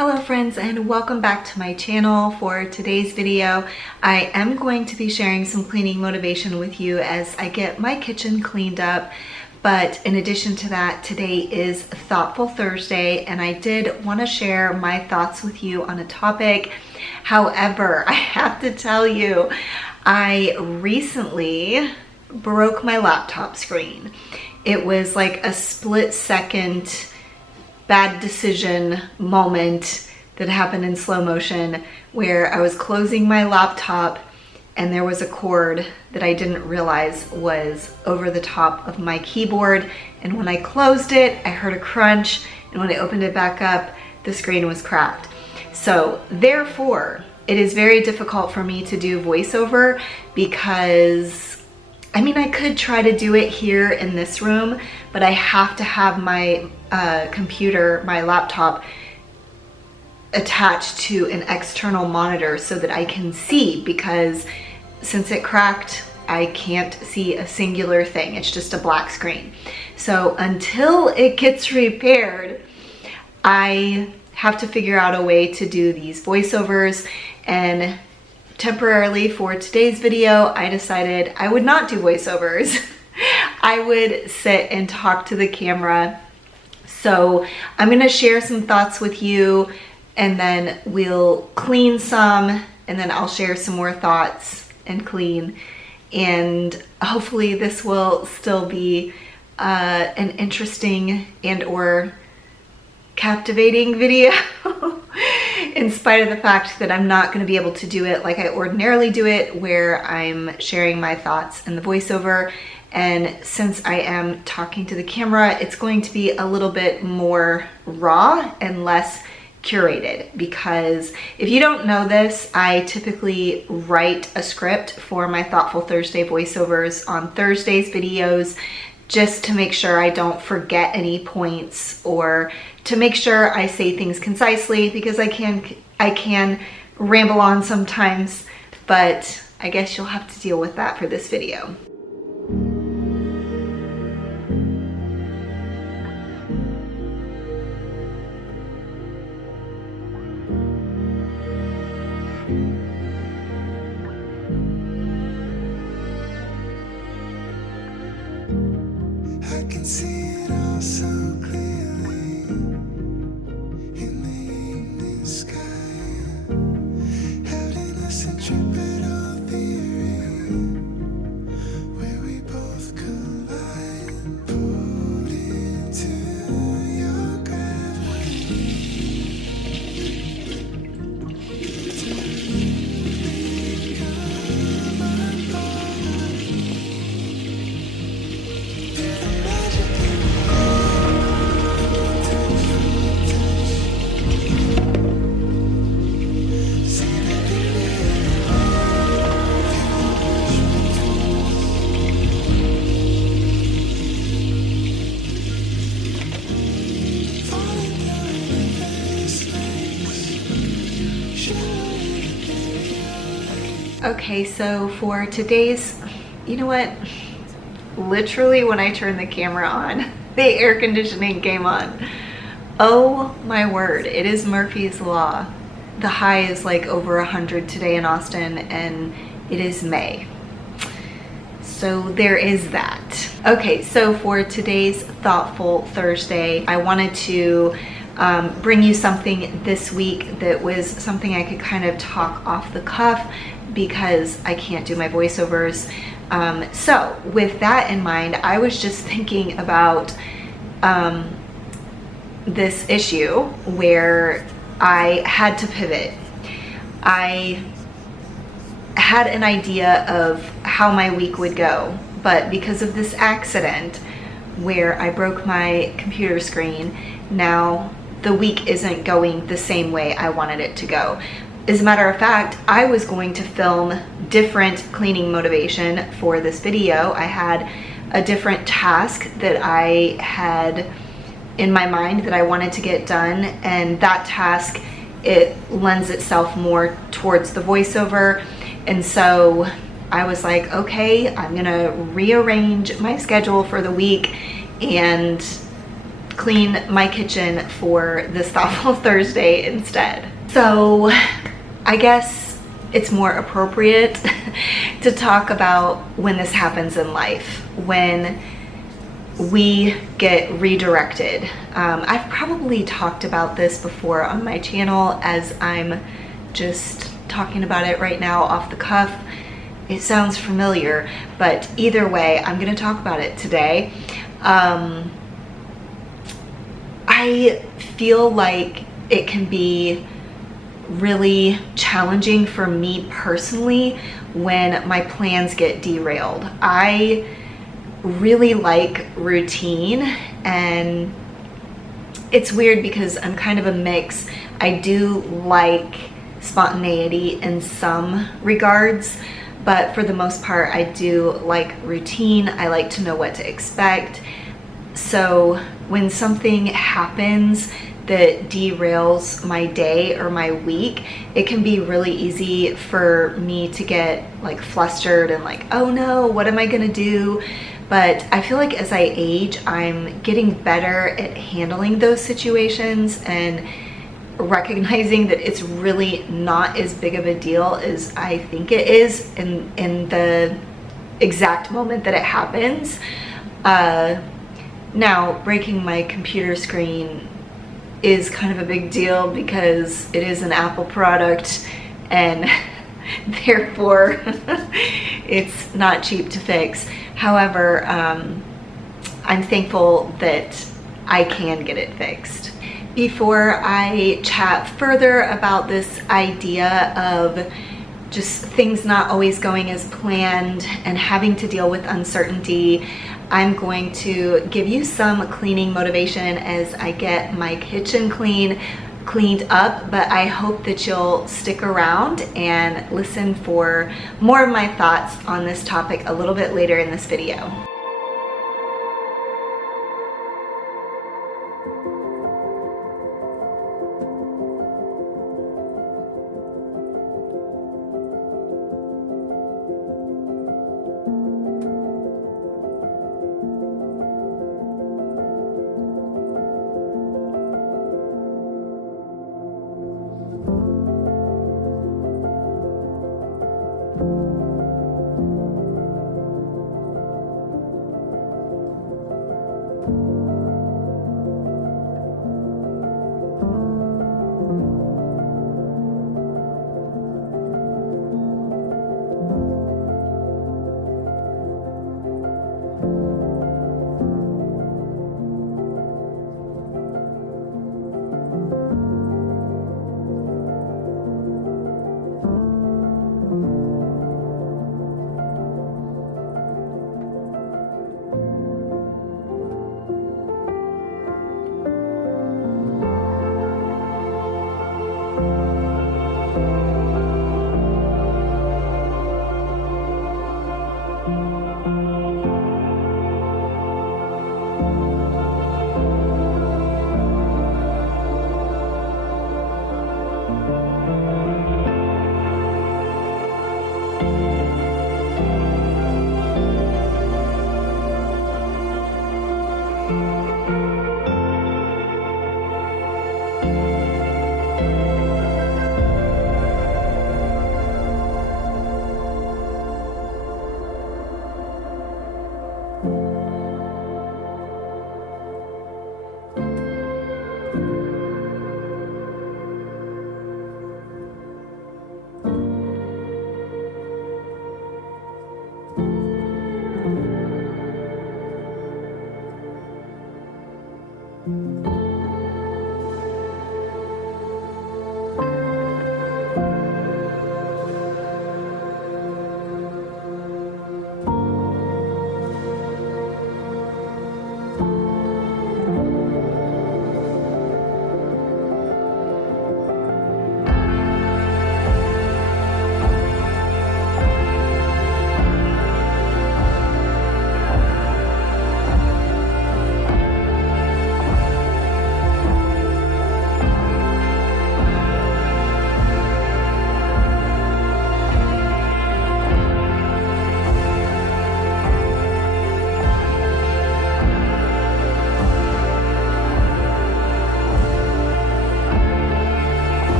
Hello friends, and welcome back to my channel. For today's video, I am going to be sharing some cleaning motivation with you as I get my kitchen cleaned up. But in addition to that, today is Thoughtful Thursday, and I did want to share my thoughts with you on a topic. However, I have to tell you, I recently broke my laptop screen. It was like a split-second bad decision moment that happened in slow motion where I was closing my laptop and there was a cord that I didn't realize was over the top of my keyboard, and when I closed it I heard a crunch, and when I opened it back up the screen was cracked. So therefore it is very difficult for me to do voiceover because I could try to do it here in this room, but I have to have my computer, my laptop, attached to an external monitor so that I can see, because since it cracked, I can't see a singular thing. It's just a black screen. So until it gets repaired, I have to figure out a way to do these voiceovers, and temporarily for today's video, I decided I would not do voiceovers. I would sit and talk to the camera. So I'm gonna share some thoughts with you, and then we'll clean some, and then I'll share some more thoughts and clean. And hopefully this will still be an interesting and or captivating video in spite of the fact that I'm not going to be able to do it like I ordinarily do it, where I'm sharing my thoughts in the voiceover. And since I am talking to the camera, it's going to be a little bit more raw and less curated, because if you don't know this, I typically write a script for my Thoughtful Thursday voiceovers on Thursday's videos, just to make sure I don't forget any points, or to make sure I say things concisely, because I can ramble on sometimes, but I guess you'll have to deal with that for this video. I can see it all so clearly in the evening sky, held in a centripetal theory where we both collide, pulled into your gravity to become a part of Okay, so for today's, you know what? Literally when I turned the camera on, the air conditioning came on. Oh my word, it is Murphy's Law. The high is like over 100 today in Austin, and it is May. So there is that. Okay, so for today's Thoughtful Thursday, I wanted to bring you something this week that was something I could kind of talk off the cuff, because I can't do my voiceovers. So with that in mind, I was just thinking about this issue where I had to pivot. I had an idea of how my week would go, but because of this accident where I broke my computer screen, now the week isn't going the same way I wanted it to go. As a matter of fact, I was going to film different cleaning motivation for this video. I had a different task that I had in my mind that I wanted to get done, and that task, it lends itself more towards the voiceover. And so I was like, okay, I'm gonna rearrange my schedule for the week and clean my kitchen for this Thoughtful Thursday instead. So I guess it's more appropriate to talk about when this happens in life, when we get redirected. I've probably talked about this before on my channel, as I'm just talking about it right now off the cuff. It sounds familiar, but either way, I'm going to talk about it today. I feel like it can be really challenging for me personally when my plans get derailed. I really like routine, and it's weird because I'm kind of a mix. I do like spontaneity in some regards, but for the most part I do like routine. I like to know what to expect. So when something happens that derails my day or my week, it can be really easy for me to get like flustered and like, oh no, what am I gonna do? But I feel like as I age, I'm getting better at handling those situations and recognizing that it's really not as big of a deal as I think it is in the exact moment that it happens. Now, breaking my computer screen is kind of a big deal because it is an Apple product, and therefore it's not cheap to fix. However, I'm thankful that I can get it fixed. Before I chat further about this idea of just things not always going as planned and having to deal with uncertainty, I'm going to give you some cleaning motivation as I get my kitchen cleaned up, but I hope that you'll stick around and listen for more of my thoughts on this topic a little bit later in this video.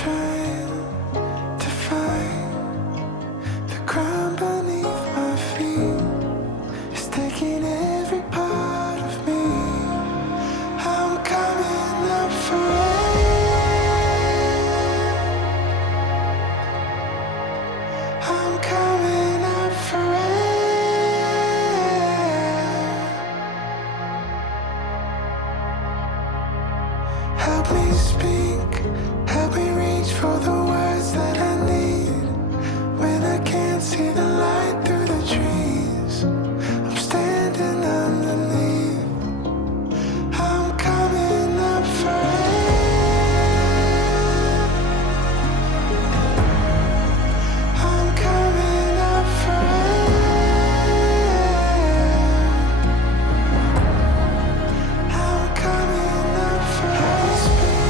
trying to find the ground beneath my feet. It's taking every part of me. I'm coming up for air. I'm coming up for air. Help me speak, help me reach for the words that I need. When I can't see the light through the trees, I'm standing underneath. I'm coming up for air. I'm coming up for air. I'm coming up for air. Help me speak,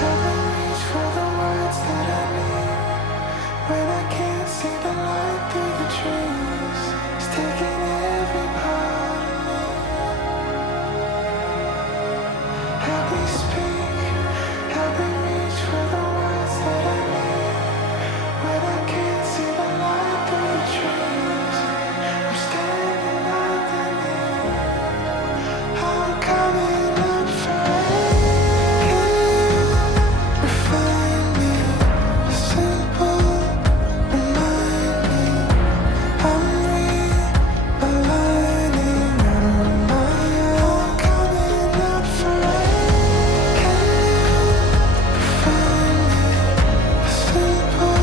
help me reach for the words that I need. When I can't see the light through the trees, it's taking every part of me. Help me speak, help me reach for the words that I need. When I can't see the light through the trees, I'm standing underneath. I'm coming up for air. Refine me, a simple remind me. I'm realigning on my own. I'm coming up for air. Refine me, a simple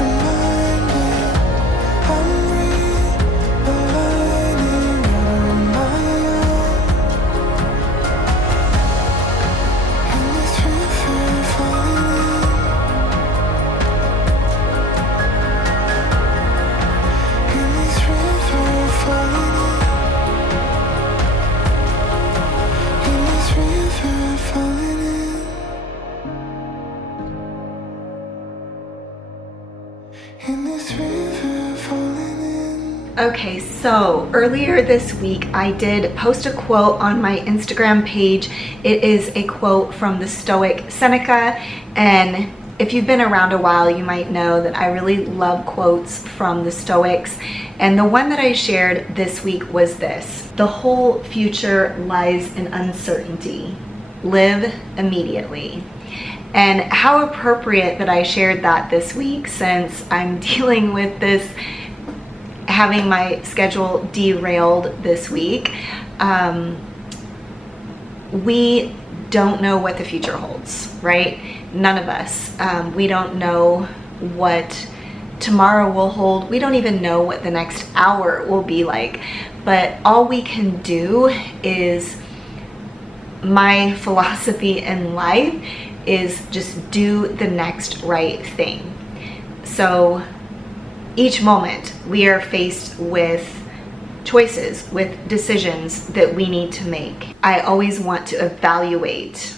remind me. I'm realigning on my own. In this river falling in this river falling in this river falling in this river falling in. Okay, so earlier this week I did post a quote on my Instagram page. It is a quote from the Stoic Seneca, and if you've been around a while, you might know that I really love quotes from the Stoics. And the one that I shared this week was this: the whole future lies in uncertainty. Live immediately. And how appropriate that I shared that this week, since I'm dealing with this, having my schedule derailed this week. We don't know what the future holds, right? None of us. We don't know what tomorrow will hold. We don't even know what the next hour will be like. But all we can do is, my philosophy in life is just do the next right thing. So each moment we are faced with choices, with decisions that we need to make. I always want to evaluate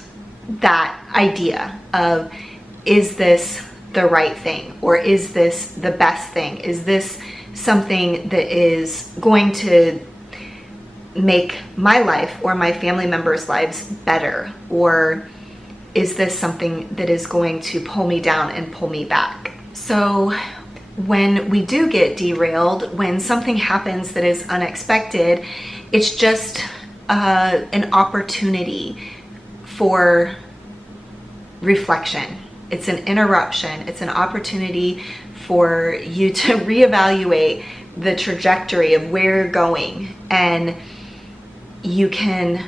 that idea of, is this the right thing? Or is this the best thing? Is this something that is going to make my life or my family members' lives better? Or is this something that is going to pull me down and pull me back? So when we do get derailed, when something happens that is unexpected, it's just an opportunity for reflection. It's an interruption. It's an opportunity for you to reevaluate the trajectory of where you're going, and you can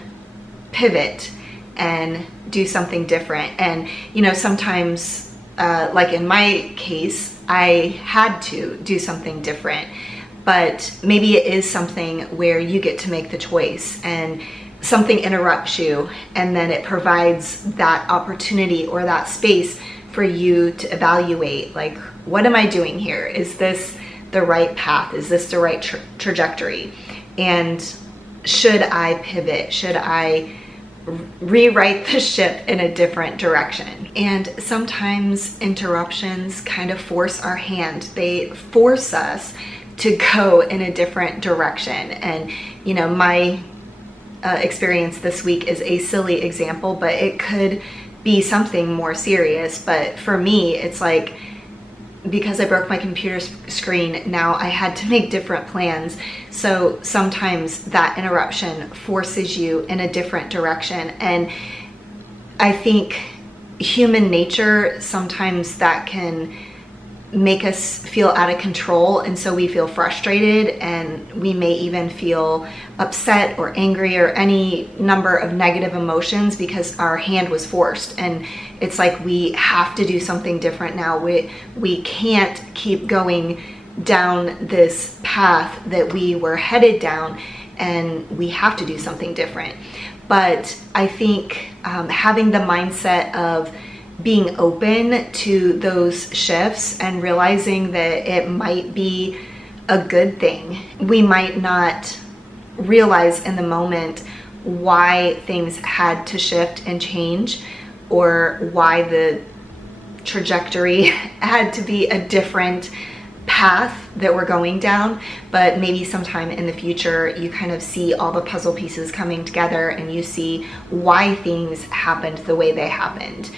pivot and do something different. And you know, sometimes like in my case, I had to do something different, but maybe it is something where you get to make the choice and something interrupts you, and then it provides that opportunity or that space for you to evaluate, like, what am I doing here? Is this the right path? Is this the right trajectory? And should I pivot? Should I rewrite the ship in a different direction? And sometimes interruptions kind of force our hand. They force us to go in a different direction. And you know, my experience this week is a silly example, but it could be something more serious. But for me, it's like, because I broke my computer screen, now I had to make different plans. So sometimes that interruption forces you in a different direction. And I think human nature, sometimes that can make us feel out of control, and so we feel frustrated, and we may even feel upset or angry or any number of negative emotions because our hand was forced. And it's like, we have to do something different now. We can't keep going down this path that we were headed down, and we have to do something different. But I think having the mindset of being open to those shifts and realizing that it might be a good thing. We might not realize in the moment why things had to shift and change, or why the trajectory had to be a different path that we're going down. But maybe sometime in the future, you kind of see all the puzzle pieces coming together, and you see why things happened the way they happened,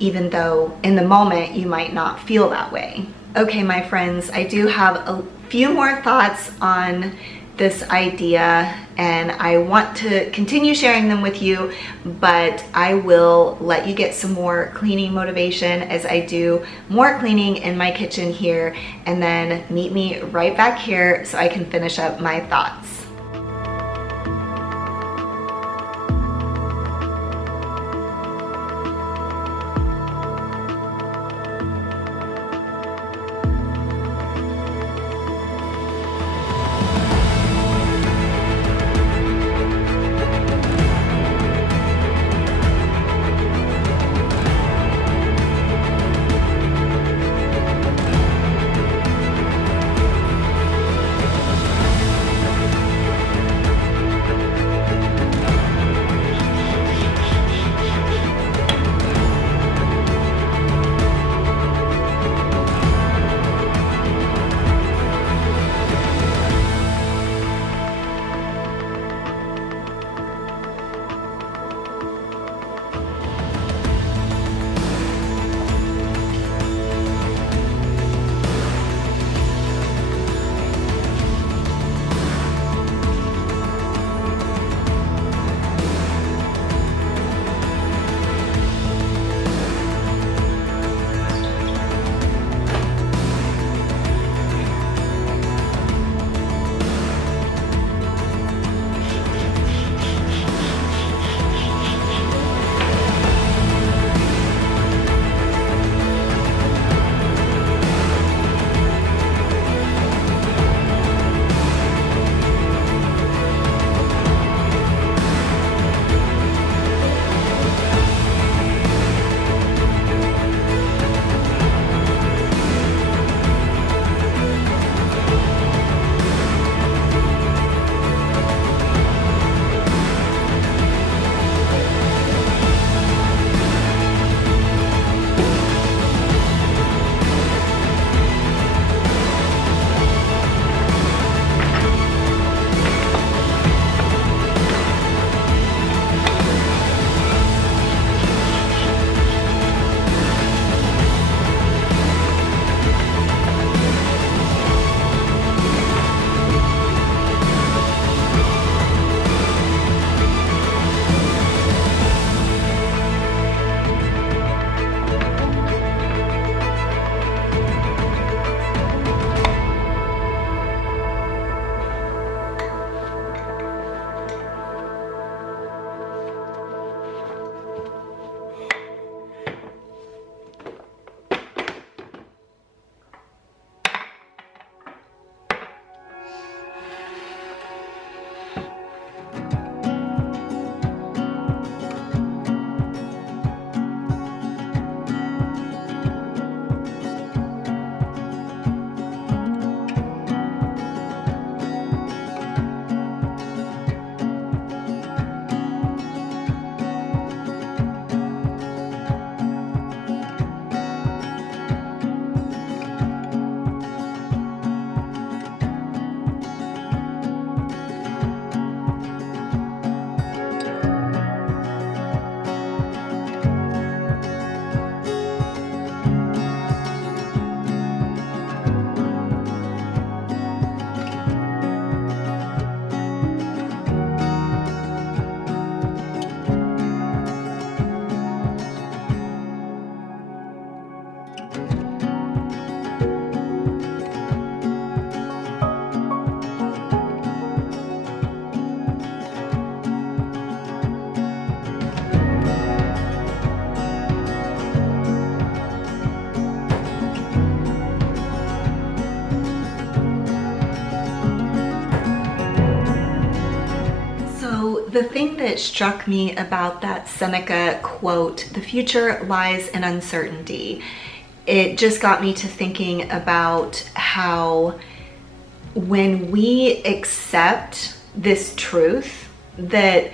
even though in the moment you might not feel that way. Okay, my friends, I do have a few more thoughts on this idea, and I want to continue sharing them with you, but I will let you get some more cleaning motivation as I do more cleaning in my kitchen here, and then meet me right back here so I can finish up my thoughts. So the thing that struck me about that Seneca quote, "The future lies in uncertainty," it just got me to thinking about how when we accept this truth that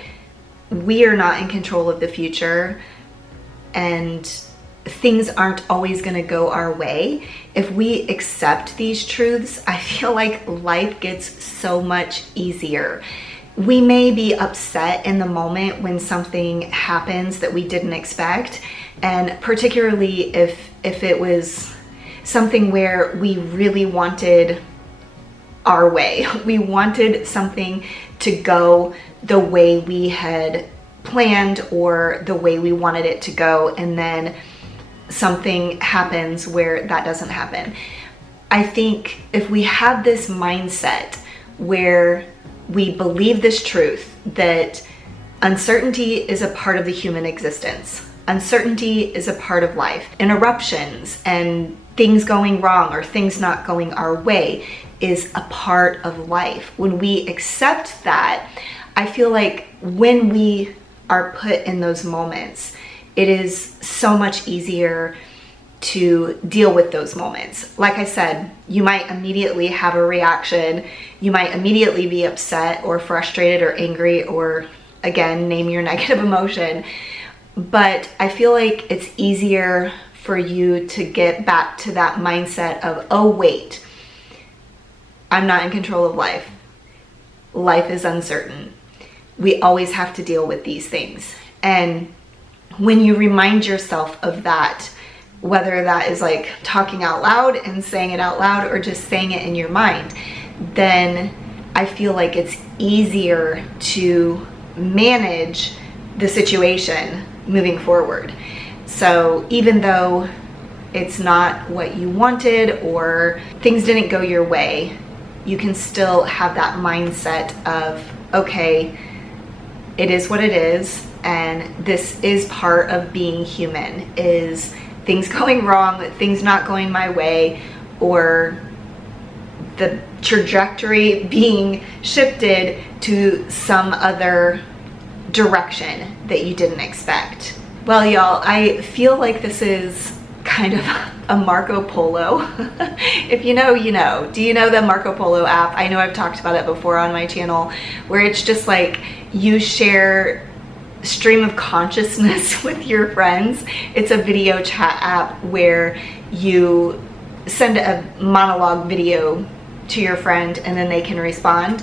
we are not in control of the future and things aren't always going to go our way, if we accept these truths, I feel like life gets so much easier. We may be upset in the moment when something happens that we didn't expect, and particularly if it was something where we really wanted our way. We wanted something to go the way we had planned or the way we wanted it to go, and then something happens where that doesn't happen. I think if we have this mindset where we believe this truth that uncertainty is a part of the human existence, uncertainty is a part of life, interruptions and things going wrong or things not going our way is a part of life. When we accept that, I feel like when we are put in those moments, it is so much easier to deal with those moments. Like I said, you might immediately have a reaction. You might immediately be upset or frustrated or angry, or again, name your negative emotion. But I feel like it's easier for you to get back to that mindset of, oh wait, I'm not in control of life. Life is uncertain. We always have to deal with these things. And when you remind yourself of that, whether that is like talking out loud and saying it out loud or just saying it in your mind, then I feel like it's easier to manage the situation moving forward. So even though it's not what you wanted or things didn't go your way, you can still have that mindset of, okay, it is what it is, and this is part of being human, is things going wrong, things not going my way, or the trajectory being shifted to some other direction that you didn't expect. Well, y'all, I feel like this is kind of a Marco Polo. If you know, you know. Do you know the Marco Polo app? I know I've talked about it before on my channel, where it's just like you share stream of consciousness with your friends. It's a video chat app where you send a monologue video to your friend and then they can respond.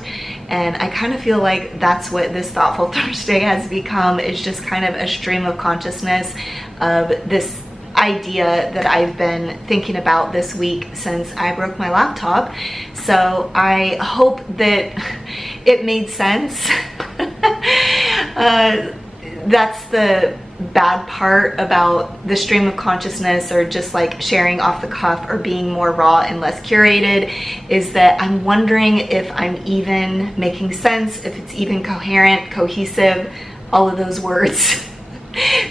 And I kind of feel like that's what this Thoughtful Thursday has become, is just kind of a stream of consciousness of this idea that I've been thinking about this week since I broke my laptop. So I hope that it made sense. That's the bad part about the stream of consciousness, or just like sharing off the cuff or being more raw and less curated, is that I'm wondering if I'm even making sense, if it's even coherent, cohesive, all of those words.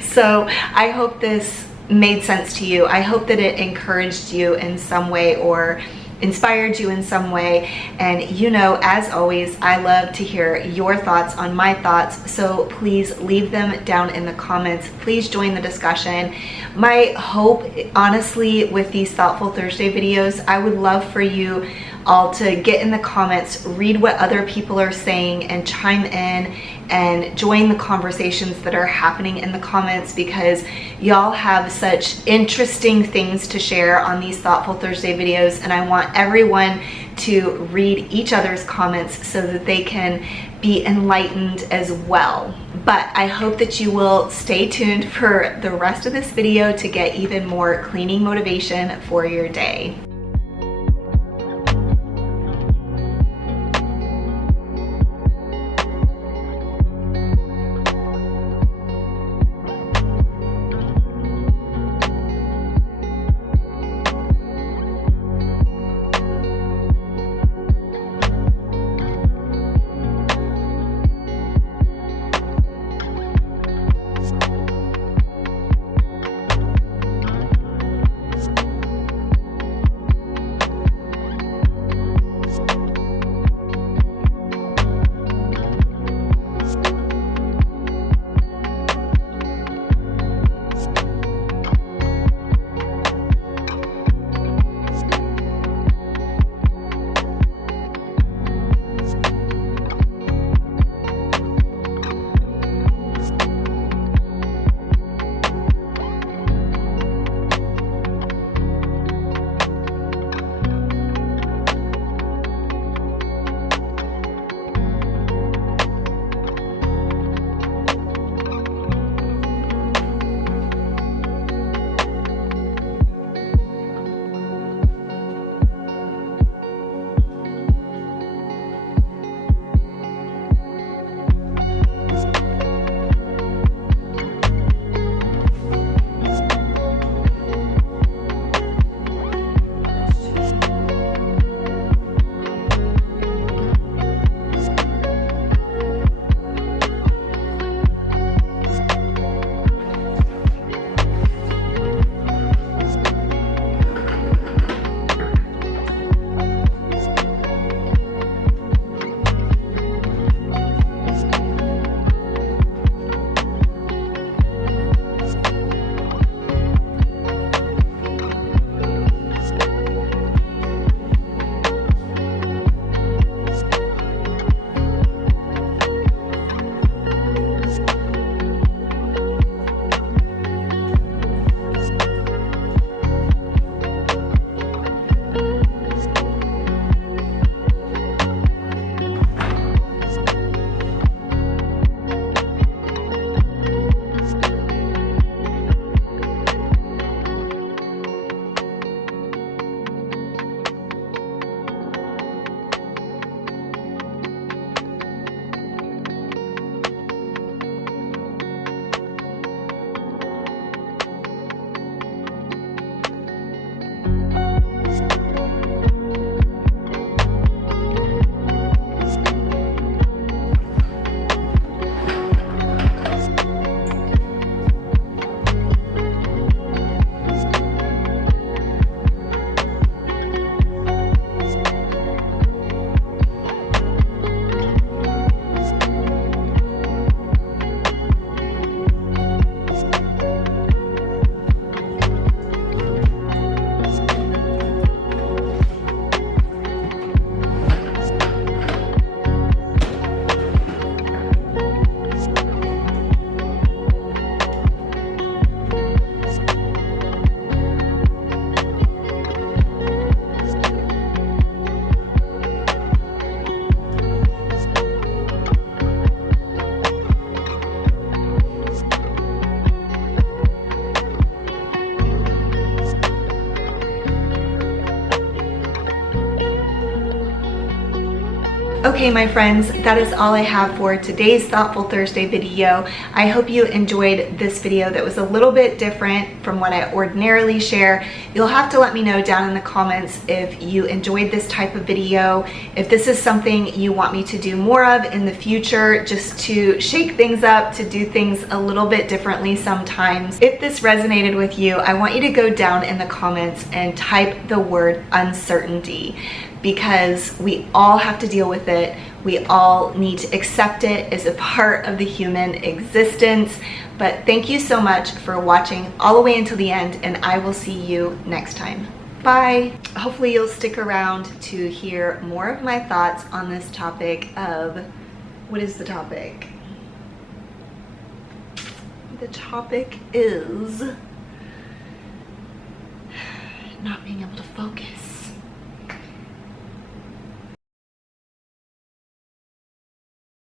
So I hope this made sense to you. I hope that it encouraged you in some way or inspired you in some way. And you know, as always, I love to hear your thoughts on my thoughts, so please leave them down in the comments. Please join the discussion. My hope, honestly, with these Thoughtful Thursday videos, I would love for you all to get in the comments, read what other people are saying, and chime in and join the conversations that are happening in the comments, because y'all have such interesting things to share on these Thoughtful Thursday videos, and I want everyone to read each other's comments so that they can be enlightened as well. But I hope that you will stay tuned for the rest of this video to get even more cleaning motivation for your day. Okay, my friends, that is all I have for today's Thoughtful Thursday video. I hope you enjoyed this video that was a little bit different from what I ordinarily share. You'll have to let me know down in the comments if you enjoyed this type of video, if this is something you want me to do more of in the future, just to shake things up, to do things a little bit differently sometimes. If this resonated with you, I want you to go down in the comments and type the word uncertainty, because we all have to deal with it. We all need to accept it as a part of the human existence. But thank you so much for watching all the way until the end, and I will see you next time. Bye. Hopefully you'll stick around to hear more of my thoughts on this topic of, what is the topic? The topic is not being able to focus.